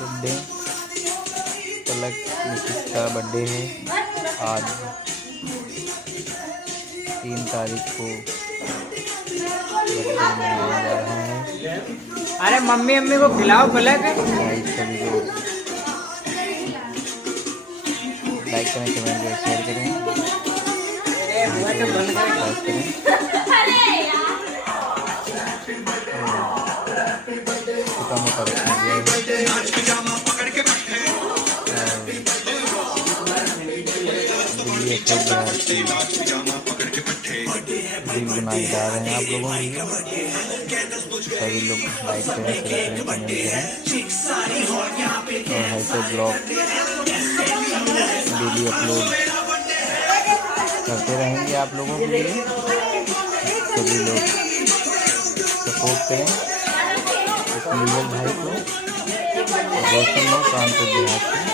Birthday पलक निशित का birthday है आज 3 तारीख को बर्थडे मनाया जा रहा है। अरे मम्मी अम्मी को खिलाओ पलक। भाई सभी लोग लाइक करें, कमेंट करें, शेयर करें, सब्सक्राइब करें। छोटा मोटा रखा गया है रील बनाए जा रहे हैं आप लोगों के लिए। सभी लोग लाइक करें, शेयर करें, कमेंट करें और ऐसे ब्लॉग डेली अपलोड करते रहेंगे आप लोगों के लिए। सभी लोग सपोर्ट करें इस नीरज भाई को। रोशन कानपुर देहात से।